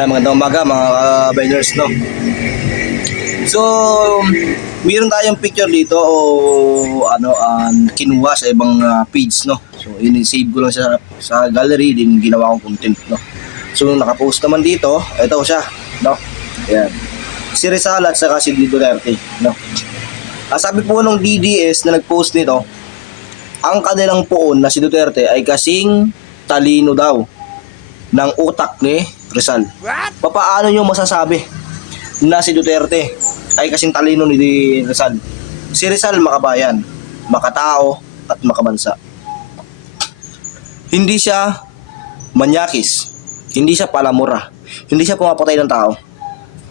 Magandang umaga mga ka-binders, no? So, mayroon tayong picture dito o kinuha sa ibang page, no? So, in-save ko lang sa gallery, din ginawa kong content, no? So, nakapost naman dito, ito siya, no? Ayan. Si Rizal at saka si Duterte, no? Sabi po nung DDS na nag-post nito, ang kanilang poon na si Duterte ay kasing talino daw ng utak ni Rizal. Paano nyo masasabi na si Duterte ay kasing talino ni Rizal? Si Rizal makabayan, makatao at makabansa. Hindi siya manyakis, hindi siya palamura, hindi siya pumapatay ng tao.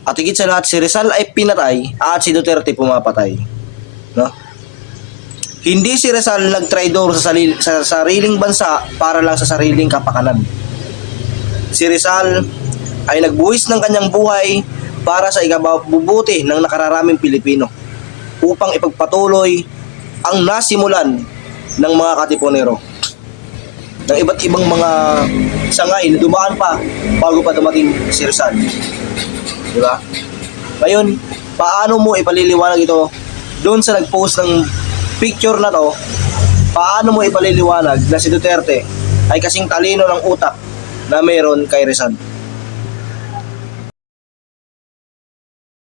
At higit sa lahat, si Rizal ay pinatay at si Duterte pumapatay. No? Hindi si Rizal nagtraidor sa sariling bansa para lang sa sariling kapakanan. Si Rizal ay nagbuwis ng kanyang buhay para sa ikabubuti ng nakararaming Pilipino upang ipagpatuloy ang nasimulan ng mga katipunero ng iba't ibang mga sangay na dumaan pa bago pa dumating si Rizal. Diba? Ngayon, paano mo ipaliliwanag ito doon sa nag-post ng picture na to? Paano mo ipaliliwanag na si Duterte ay kasing talino ng utak na meron kay Rizal?